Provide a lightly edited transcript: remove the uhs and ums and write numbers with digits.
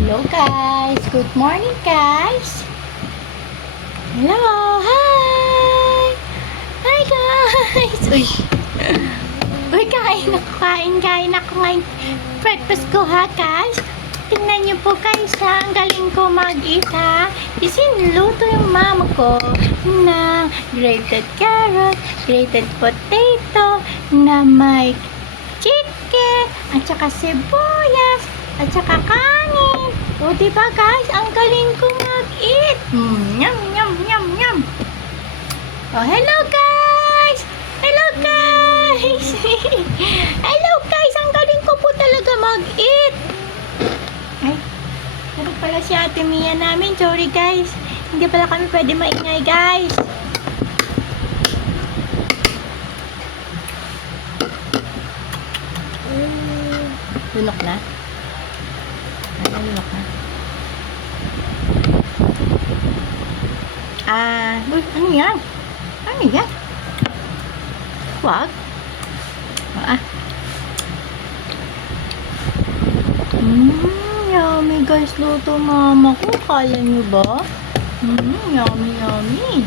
Hello guys! Good morning guys! Hello! Hi! Hi guys! Uy! Uy, kain ako ngayon. Breakfast ko ha guys! Tingnan niyo po guys ha, ang galing ko mag-eat ha. Isinluto yung mama ko ng grated carrot, grated potato, na may chicken, at saka sibuyas, at saka kanin. O, diba guys? Ang galing ko mag-eat. Yum, yum, yum, yum. Oh, hello guys! Hello guys! Hello guys! Ang galing ko po talaga mag-eat. Ay, ano pala si Ate Mia namin. Sorry guys. Hindi pala kami pwede maingay guys. Lunok na? Lunok na? Uy, ano yan? Ano yan? Wag? Yummy guys, luto mama ko. Kala nyo ba? Yummy, yummy.